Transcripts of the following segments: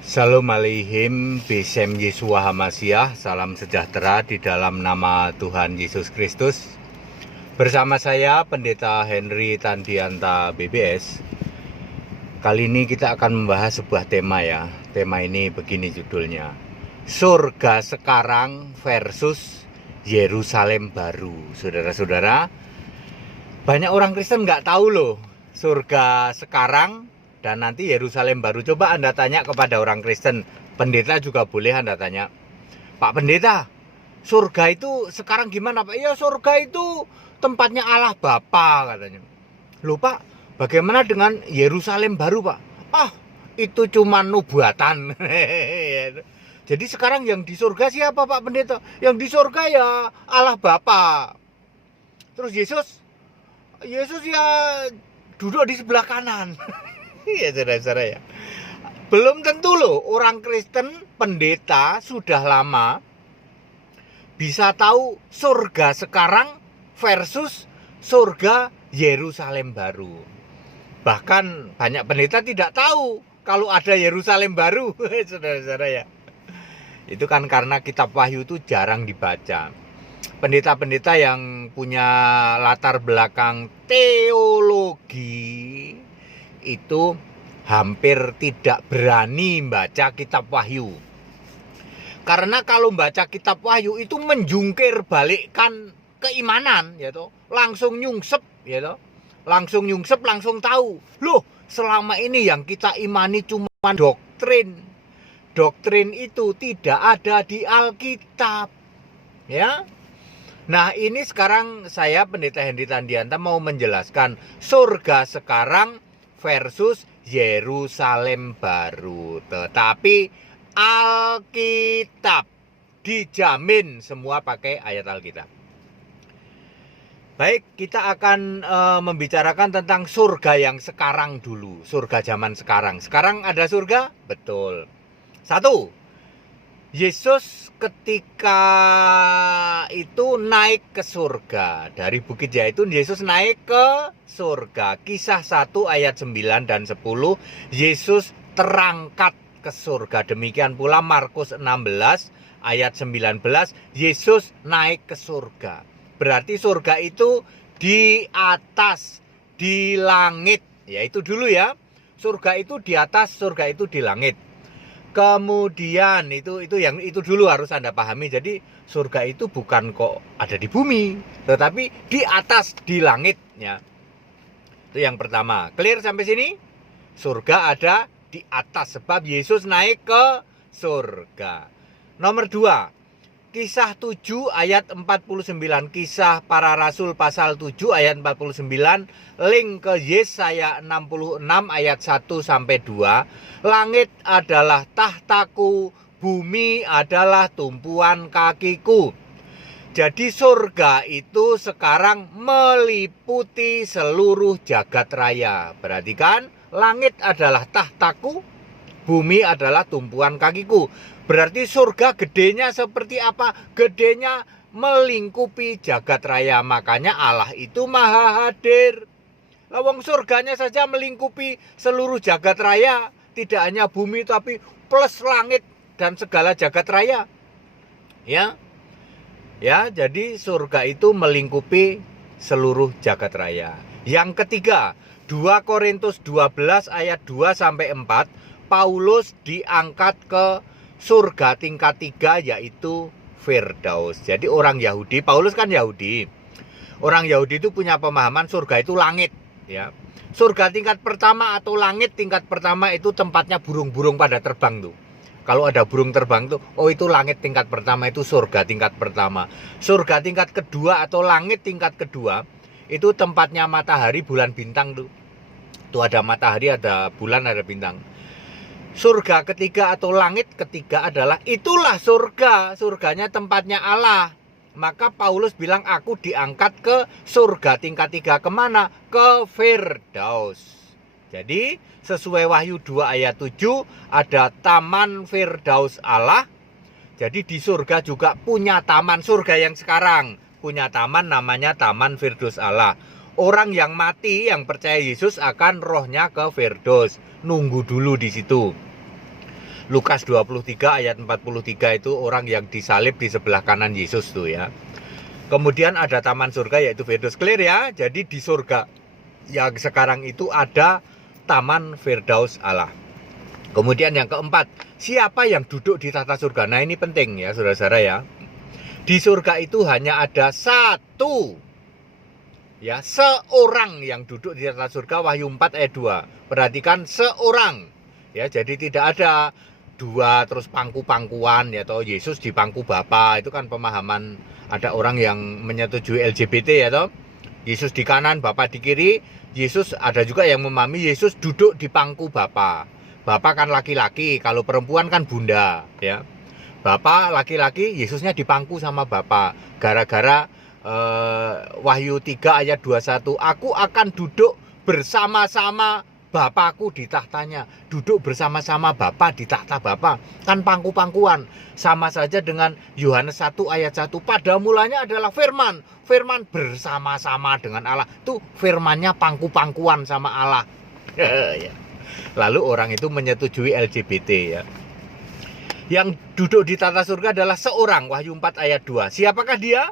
Shalom Aleihim, Besem Yeshua Hamasyah, salam sejahtera di dalam nama Tuhan Yesus Kristus. Bersama saya Pendeta Henry Tandianta BBS. Kali ini kita akan membahas sebuah tema ya. Tema ini begini judulnya, Surga Sekarang versus Yerusalem Baru. Saudara-saudara, banyak orang Kristen nggak tahu loh, surga sekarang dan nanti Yerusalem Baru. Coba Anda tanya kepada orang Kristen, pendeta juga boleh Anda tanya, Pak Pendeta, surga itu sekarang gimana Pak? Ya surga itu tempatnya Allah Bapa katanya. Loh Pak, bagaimana dengan Yerusalem Baru Pak? Ah, itu cuma nubuatan. Jadi sekarang yang di surga siapa Pak Pendeta? Yang di surga ya Allah Bapa. Terus Yesus ya duduk di sebelah kanan. Ya saudara-saudara ya. Belum tentu loh orang Kristen pendeta sudah lama bisa tahu surga sekarang versus surga Yerusalem Baru. Bahkan banyak pendeta tidak tahu kalau ada Yerusalem Baru. Saudara-saudara ya. Itu kan karena kitab Wahyu itu jarang dibaca. Pendeta-pendeta yang punya latar belakang teologi itu hampir tidak berani membaca kitab Wahyu. Karena kalau membaca kitab Wahyu itu menjungkir balikkan keimanan, ya toh. Langsung nyungsep, ya toh. Langsung nyungsep, langsung tahu. Loh, selama ini yang kita imani cuma doktrin. Doktrin itu tidak ada di Alkitab. Ya. Nah, ini sekarang saya Pendeta Henry Tandianta mau menjelaskan surga sekarang versus Yerusalem Baru. Tetapi Alkitab dijamin semua pakai ayat Alkitab. Baik, kita akan membicarakan tentang surga yang sekarang dulu. Surga zaman sekarang. Sekarang ada surga? Betul. 1. Yesus ketika itu naik ke surga. Dari Bukit Zaitun Yesus naik ke surga. Kisah 1 ayat 9 dan 10. Yesus terangkat ke surga. Demikian pula Markus 16 ayat 19. Yesus naik ke surga. Berarti surga itu di atas, di langit. Ya itu dulu ya. Surga itu di atas, surga itu di langit. Kemudian itu dulu harus Anda pahami. Jadi surga itu bukan kok ada di bumi, tetapi di atas, di langit ya. Itu yang pertama. Clear sampai sini? Surga ada di atas sebab Yesus naik ke surga. Nomor 2. Kisah 7 ayat 49. Kisah para Rasul pasal 7 ayat 49. Link ke Yesaya 66 ayat 1 sampai 2. Langit adalah tahtaku, bumi adalah tumpuan kakiku. Jadi surga itu sekarang meliputi seluruh jagat raya. Perhatikan, langit adalah tahtaku, bumi adalah tumpuan kakiku. Berarti surga gedenya seperti apa? Gedenya melingkupi jagat raya. Makanya Allah itu maha hadir. Lawang surganya saja melingkupi seluruh jagat raya. Tidak hanya bumi tapi plus langit dan segala jagat raya. Ya, jadi surga itu melingkupi seluruh jagat raya. Yang ketiga, 2 Korintus 12 ayat 2 sampai 4, Paulus diangkat ke surga tingkat 3 yaitu Firdaus. Jadi orang Yahudi, Paulus kan Yahudi. Orang Yahudi itu punya pemahaman surga itu langit, ya. Surga tingkat pertama atau langit tingkat pertama itu tempatnya burung-burung pada terbang tuh. Kalau ada burung terbang tuh, oh itu langit tingkat pertama, itu surga tingkat pertama. Surga tingkat kedua atau langit tingkat kedua itu tempatnya matahari, bulan, bintang tuh. Tuh ada matahari, ada bulan, ada bintang. Surga ketiga atau langit ketiga adalah itulah surga. Surganya tempatnya Allah. Maka Paulus bilang aku diangkat ke surga tingkat 3. Kemana? Ke Firdaus. Jadi sesuai Wahyu 2 ayat 7 ada taman Firdaus Allah. Jadi di surga juga punya taman, surga yang sekarang punya taman namanya Taman Firdaus Allah. Orang yang mati yang percaya Yesus akan rohnya ke Firdaus. Nunggu dulu di situ. Lukas 23 ayat 43 itu orang yang disalib di sebelah kanan Yesus tuh ya. Kemudian ada taman surga yaitu Firdaus, clear ya. Jadi di surga yang sekarang itu ada taman Firdaus Allah. Kemudian yang keempat, siapa yang duduk di tata surga? Nah ini penting ya saudara-saudara ya. Di surga itu hanya ada satu, ya, seorang yang duduk di tata surga. Wahyu 4 ayat 2. Perhatikan, seorang. Ya, jadi tidak ada dua terus pangku-pangkuan ya, atau Yesus di pangku Bapa. Itu kan pemahaman ada orang yang menyetujui LGBT ya toh. Yesus di kanan, Bapa di kiri. Yesus ada juga yang memahami Yesus duduk di pangku Bapa. Bapa kan laki-laki, kalau perempuan kan bunda ya. Bapa laki-laki, Yesusnya dipangku sama Bapa. Gara-gara Wahyu 3 ayat 21, aku akan duduk bersama-sama Bapakku di tahtanya. Duduk bersama-sama Bapa di tahta Bapa. Kan pangku-pangkuan. Sama saja dengan Yohanes 1 ayat 1. Pada mulanya adalah firman. Firman bersama-sama dengan Allah. Itu firmannya pangku-pangkuan sama Allah. Lalu orang itu menyetujui LGBT ya. Yang duduk di tata surga adalah seorang, Wahyu 4 ayat 2. Siapakah dia?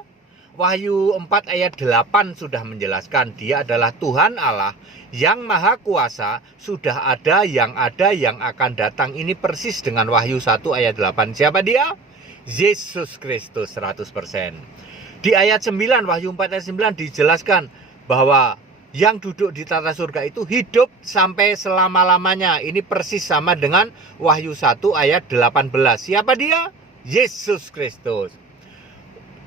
Wahyu 4 ayat 8 sudah menjelaskan dia adalah Tuhan Allah yang maha kuasa, sudah ada, yang akan datang. Ini persis dengan Wahyu 1 ayat 8. Siapa dia? Yesus Kristus 100%. Di ayat 9, Wahyu 4 ayat 9 dijelaskan bahwa yang duduk di tata surga itu hidup sampai selama-lamanya. Ini persis sama dengan Wahyu 1 ayat 18. Siapa dia? Yesus Kristus.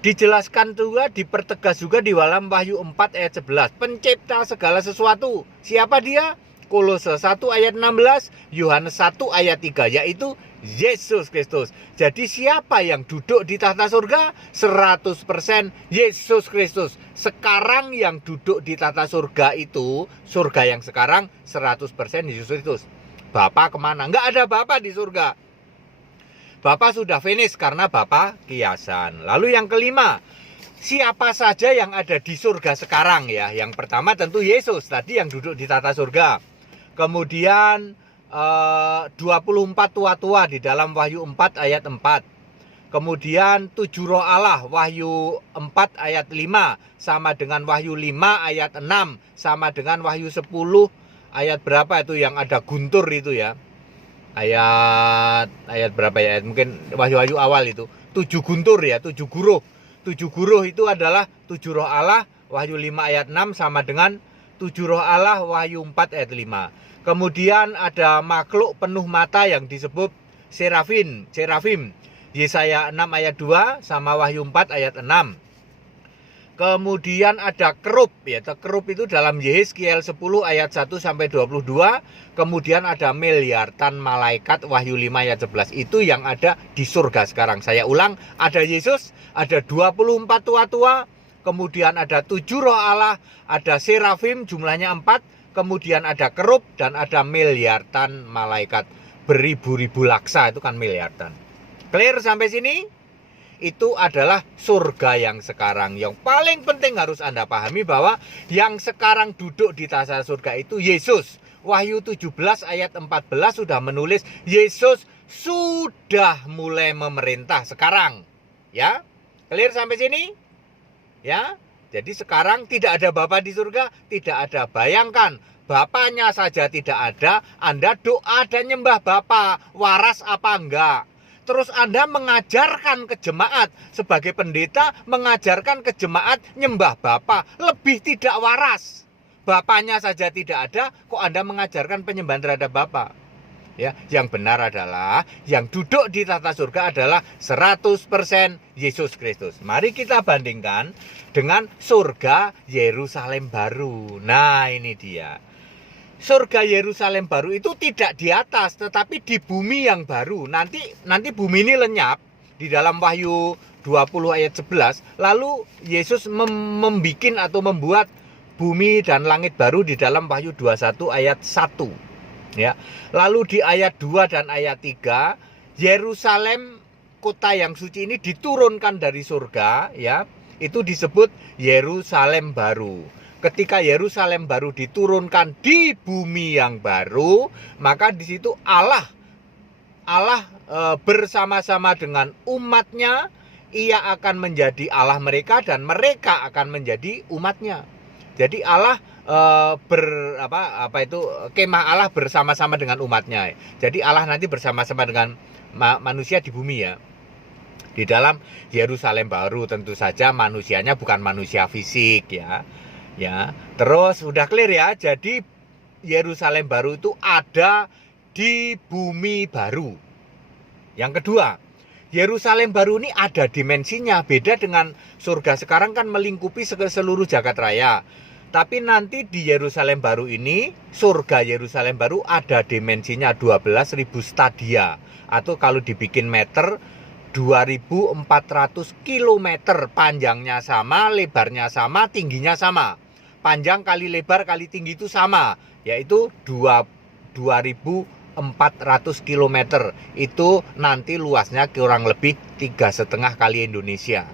Dijelaskan juga, dipertegas juga di dalam Wahyu 4 ayat 11. Pencipta segala sesuatu. Siapa dia? Kolose 1 ayat 16, Yohanes 1 ayat 3, yaitu Yesus Kristus. Jadi siapa yang duduk di tahta surga? 100% Yesus Kristus. Sekarang yang duduk di tahta surga itu, surga yang sekarang 100% Yesus Kristus. Bapa kemana? Nggak ada Bapa di surga. Bapa sudah finish karena Bapa kiasan. Lalu yang kelima, siapa saja yang ada di surga sekarang ya? Yang pertama tentu Yesus, tadi yang duduk di tahta surga. Kemudian 24 tua-tua di dalam Wahyu 4 ayat 4. Kemudian 7 roh Allah, Wahyu 4 ayat 5 sama dengan Wahyu 5 ayat 6 sama dengan Wahyu 10 ayat berapa itu yang ada guntur itu ya. Ayat berapa ya? Mungkin Wahyu awal itu 7 guntur ya, 7 guruh. 7 guruh itu adalah 7 roh Allah, Wahyu 5 ayat 6 sama dengan 7 roh Allah, Wahyu 4 ayat 5. Kemudian ada makhluk penuh mata yang disebut serafim. Yesaya 6 ayat 2 sama Wahyu 4 ayat 6. Kemudian ada kerub ya. Kerub itu dalam Yehezkiel 10 ayat 1 sampai 22. Kemudian ada miliaran malaikat, Wahyu 5 ayat 11. Itu yang ada di surga sekarang. Saya ulang, ada Yesus, ada 24 tua-tua, kemudian ada 7 roh Allah, ada serafim jumlahnya 4, kemudian ada kerub dan ada miliaran malaikat. Beribu-ribu laksa itu kan miliaran. Clear sampai sini? Itu adalah surga yang sekarang. Yang paling penting harus Anda pahami bahwa yang sekarang duduk di tahta surga itu Yesus. Wahyu 17 ayat 14 sudah menulis Yesus sudah mulai memerintah sekarang. Ya? Clear sampai sini? Ya? Jadi sekarang tidak ada Bapa di surga, tidak ada. Bayangkan, Bapaknya saja tidak ada, Anda doa dan nyembah Bapa, waras apa enggak? Terus Anda mengajarkan ke jemaat, sebagai pendeta mengajarkan ke jemaat nyembah Bapa, lebih tidak waras. Bapaknya saja tidak ada, kok Anda mengajarkan penyembahan terhadap Bapa? Ya, yang benar adalah yang duduk di tahta surga adalah 100% Yesus Kristus. Mari kita bandingkan dengan surga Yerusalem baru. Nah, ini dia. Surga Yerusalem baru itu tidak di atas, tetapi di bumi yang baru. Nanti bumi ini lenyap di dalam Wahyu 20 ayat 11. Lalu Yesus membuat bumi dan langit baru di dalam Wahyu 21 ayat 1. Ya. Lalu di ayat 2 dan ayat 3, Yerusalem, kota yang suci ini diturunkan dari surga, ya. Itu disebut Yerusalem baru. Ketika Yerusalem baru diturunkan di bumi yang baru, maka di situ Allah Allah bersama-sama dengan umatnya, ia akan menjadi Allah mereka dan mereka akan menjadi umatnya. Jadi Allah kemah Allah bersama-sama dengan umatnya. Jadi Allah nanti bersama-sama dengan manusia di bumi ya. Di dalam Yerusalem baru tentu saja manusianya bukan manusia fisik ya. Ya. Terus udah clear ya. Jadi Yerusalem baru itu ada di bumi baru. Yang kedua, Yerusalem baru ini ada dimensinya. Beda dengan surga sekarang kan melingkupi seluruh jagat raya. Tapi nanti di Yerusalem baru ini, surga Yerusalem baru ada dimensinya 12.000 stadia. Atau kalau dibikin meter, 2.400 kilometer. Panjangnya sama, lebarnya sama, tingginya sama. Panjang kali lebar kali tinggi itu sama, yaitu 2.400 km. Itu nanti luasnya kurang lebih 3,5 kali Indonesia.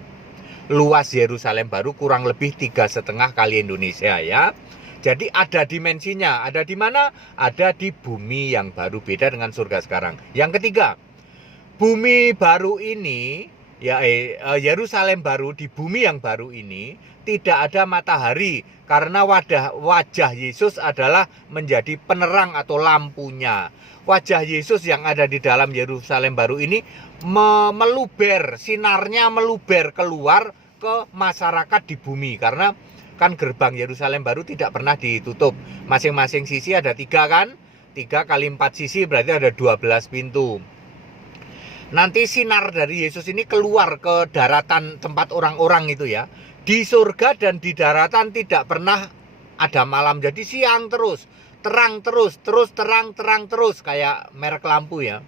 Luas Yerusalem baru kurang lebih 3,5 kali Indonesia ya. Jadi ada dimensinya. Ada di mana? Ada di bumi yang baru, beda dengan surga sekarang. Yang ketiga, bumi baru ini ya Yerusalem baru, di bumi yang baru ini tidak ada matahari karena wajah Yesus adalah menjadi penerang atau lampunya. Wajah Yesus yang ada di dalam Yerusalem baru ini meluber, sinarnya meluber keluar ke masyarakat di bumi, karena kan gerbang Yerusalem baru tidak pernah ditutup. Masing-masing sisi ada 3 kan? 3 kali 4 sisi berarti ada 12 pintu. Nanti sinar dari Yesus ini keluar ke daratan tempat orang-orang itu ya. Di surga dan di daratan tidak pernah ada malam. Jadi siang terus, terang terus, terang terus kayak merek lampu ya.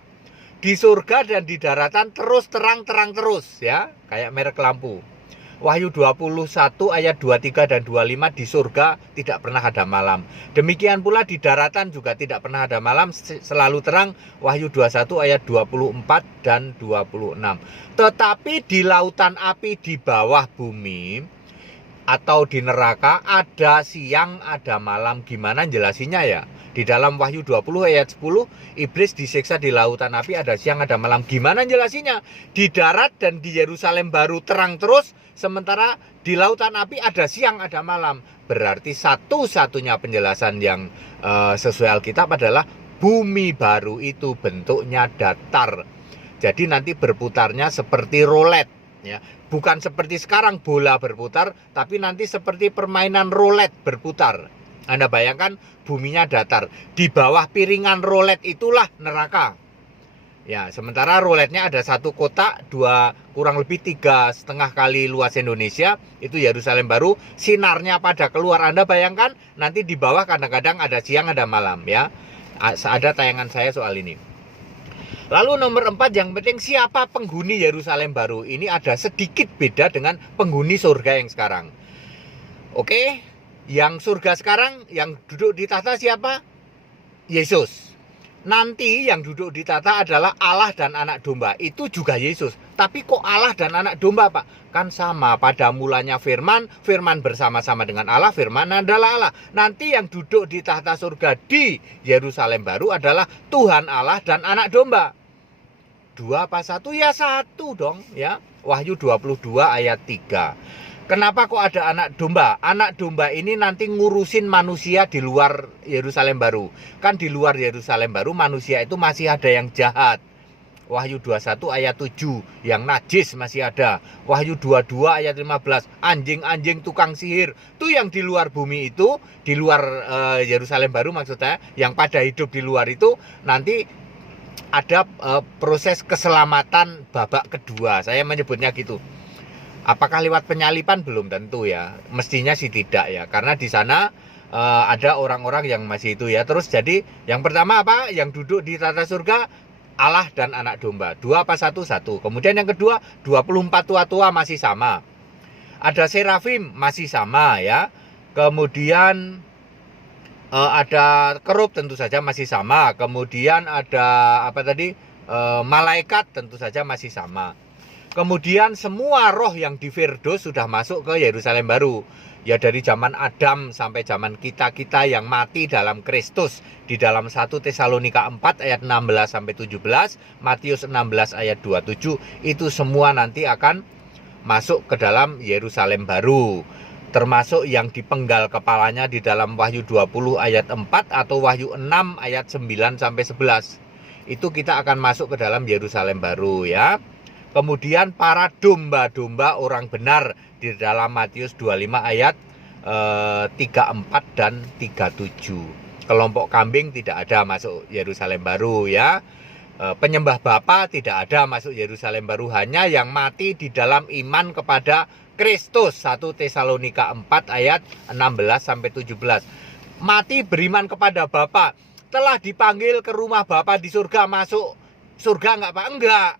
Di surga dan di daratan terus terang terus ya, kayak merek lampu. Wahyu 21 ayat 23 dan 25, di surga tidak pernah ada malam. Demikian pula di daratan juga tidak pernah ada malam, selalu terang. Wahyu 21 ayat 24 dan 26. Tetapi di lautan api di bawah bumi atau di neraka ada siang ada malam. Gimana jelasinya ya? Di dalam Wahyu 20 ayat 10, iblis disiksa di lautan api, ada siang ada malam. Gimana jelasinya? Di darat dan di Yerusalem baru terang terus, sementara di lautan api ada siang ada malam. Berarti satu-satunya penjelasan yang sesuai Alkitab adalah bumi baru itu bentuknya datar. Jadi nanti berputarnya seperti roulette ya. Bukan seperti sekarang bola berputar, tapi nanti seperti permainan roulette berputar. Anda bayangkan buminya datar, di bawah piringan roulette itulah neraka. Ya, sementara roulette-nya ada satu kotak, kurang lebih 3,5 kali luas Indonesia, itu Yerusalem baru, sinarnya pada keluar. Anda bayangkan nanti di bawah kadang-kadang ada siang ada malam ya. Ada tayangan saya soal ini. Lalu nomor 4 yang penting, siapa penghuni Yerusalem baru? Ini ada sedikit beda dengan penghuni surga yang sekarang. Oke, yang surga sekarang yang duduk di tahta siapa? Yesus. Nanti yang duduk di tahta adalah Allah dan anak domba. Itu juga Yesus. Tapi kok Allah dan anak domba, Pak? Kan sama, pada mulanya firman, firman bersama-sama dengan Allah, firman adalah Allah. Nanti yang duduk di tahta surga di Yerusalem baru adalah Tuhan Allah dan anak domba. 2 apa 1? Ya 1 dong ya. Wahyu 22 ayat 3. Kenapa kok ada anak domba? Anak domba ini nanti ngurusin manusia di luar Yerusalem baru. Kan di luar Yerusalem baru manusia itu masih ada yang jahat. Wahyu 21 ayat 7, yang najis masih ada. Wahyu 22 ayat 15, anjing-anjing tukang sihir. Itu yang di luar bumi itu, di luar Yerusalem baru maksudnya, yang pada hidup di luar itu nanti ada proses keselamatan babak kedua. Saya menyebutnya gitu. Apakah lewat penyalipan? Belum tentu ya. Mestinya sih tidak ya. Karena di sana ada orang-orang yang masih itu ya. Terus jadi yang pertama apa? Yang duduk di tata surga Allah dan anak domba. 2 apa 1? 1. Kemudian yang kedua 24 tua-tua masih sama. Ada serafim masih sama ya. Kemudian ada kerub tentu saja masih sama. Kemudian ada apa tadi? Malaikat tentu saja masih sama. Kemudian semua roh yang di Firdaus sudah masuk ke Yerusalem baru. Ya dari zaman Adam sampai zaman kita yang mati dalam Kristus. Di dalam 1 Tesalonika 4 ayat 16 sampai 17, Matius 16 ayat 27, itu semua nanti akan masuk ke dalam Yerusalem baru. Termasuk yang dipenggal kepalanya di dalam Wahyu 20 ayat 4 atau Wahyu 6 ayat 9 sampai 11. Itu kita akan masuk ke dalam Yerusalem baru ya. Kemudian para domba-domba orang benar di dalam Matius 25 ayat 34 dan 37. Kelompok kambing tidak ada masuk Yerusalem baru ya. Penyembah bapa tidak ada masuk Yerusalem baru, hanya yang mati di dalam iman kepada Kristus. 1 Tesalonika 4 ayat 16 sampai 17. Mati beriman kepada Bapa, telah dipanggil ke rumah Bapa di surga, masuk surga enggak Pak? Enggak.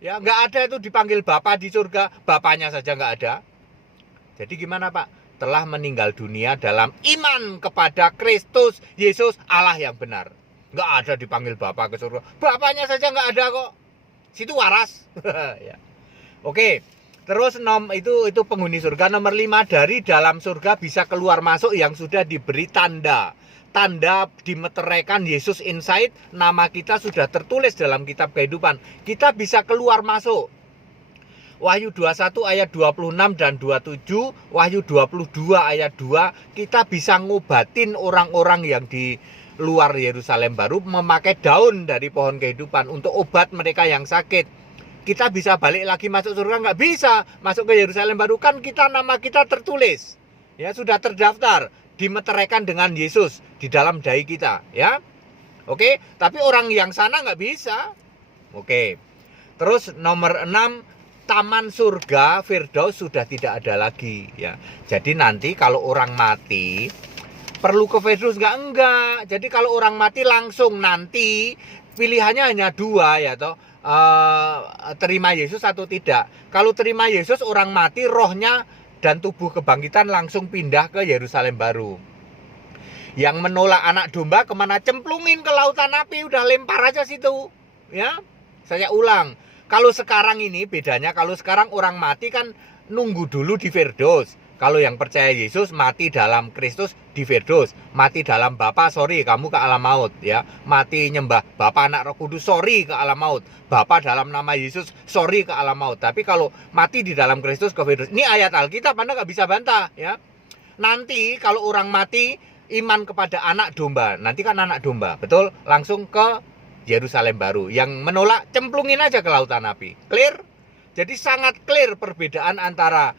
Ya, enggak ada itu dipanggil Bapa di surga, bapaknya saja enggak ada. Jadi gimana Pak? Telah meninggal dunia dalam iman kepada Kristus Yesus Allah yang benar. Enggak ada dipanggil Bapa ke surga, bapaknya saja enggak ada kok. Situ waras. Ya. Oke. Terus itu penghuni surga. Nomor 5, dari dalam surga bisa keluar masuk yang sudah diberi tanda. Tanda dimeteraikan Yesus inside, nama kita sudah tertulis dalam kitab kehidupan. Kita bisa keluar masuk. Wahyu 21 ayat 26 dan 27, Wahyu 22 ayat 2, kita bisa ngobatin orang-orang yang di luar Yerusalem baru memakai daun dari pohon kehidupan untuk obat mereka yang sakit. Kita bisa balik lagi masuk surga? Nggak bisa. Masuk ke Yerusalem baru kan nama kita tertulis. Ya, sudah terdaftar, dimeteraikan dengan Yesus di dalam dai kita, ya. Oke, tapi orang yang sana nggak bisa. Oke. Terus nomor 6, taman surga Firdaus sudah tidak ada lagi, ya. Jadi nanti kalau orang mati perlu ke Firdaus enggak. Jadi kalau orang mati langsung nanti pilihannya hanya 2 ya toh. Terima Yesus atau tidak. Kalau terima Yesus, orang mati rohnya dan tubuh kebangkitan langsung pindah ke Yerusalem baru. Yang menolak anak domba kemana? Cemplungin ke lautan api, udah lempar aja situ. Ya, saya ulang. Kalau sekarang ini bedanya, kalau sekarang orang mati kan nunggu dulu di Firdaus. Kalau yang percaya Yesus mati dalam Kristus di Firdaus, mati dalam Bapa, sorry kamu ke alam maut ya. Mati nyembah Bapa Anak Roh Kudus, sorry ke alam maut. Bapa dalam nama Yesus, sorry ke alam maut. Tapi kalau mati di dalam Kristus ke Firdaus, ini ayat Alkitab, Anda nggak bisa bantah ya. Nanti kalau orang mati iman kepada anak domba, nanti kan anak domba, betul? Langsung ke Yerusalem baru. Yang menolak cemplungin aja ke lautan api. Clear? Jadi sangat clear perbedaan antara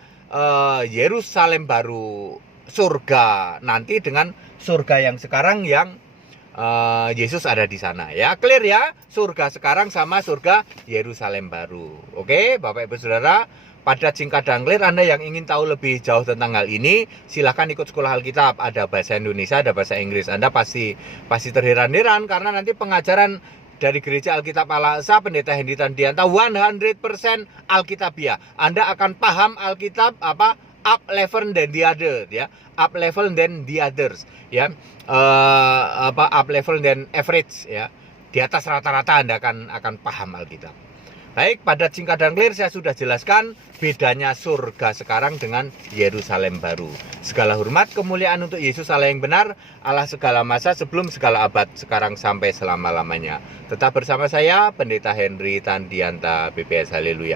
Yerusalem baru surga nanti dengan surga yang sekarang yang Yesus ada di sana ya. Clear ya? Surga sekarang sama surga Yerusalem baru. Oke, Bapak Ibu Saudara, pada singkat dan clear, Anda yang ingin tahu lebih jauh tentang hal ini, silahkan ikut sekolah Alkitab. Ada bahasa Indonesia, ada bahasa Inggris. Anda pasti terheran-heran karena nanti pengajaran dari Gereja Alkitab Allah Esa Pendeta Hendy Tandianta 100% Alkitabiah. Anda akan paham Alkitab up level than the other ya. Up level than the others ya. Up level than average ya. Di atas rata-rata Anda akan paham Alkitab. Baik, pada singkat dan clear saya sudah jelaskan bedanya surga sekarang dengan Yerusalem baru. Segala hormat, kemuliaan untuk Yesus Allah yang benar, Allah segala masa, sebelum segala abad, sekarang sampai selama-lamanya. Tetap bersama saya, Pendeta Hendy Tandianta, BPS Haleluya.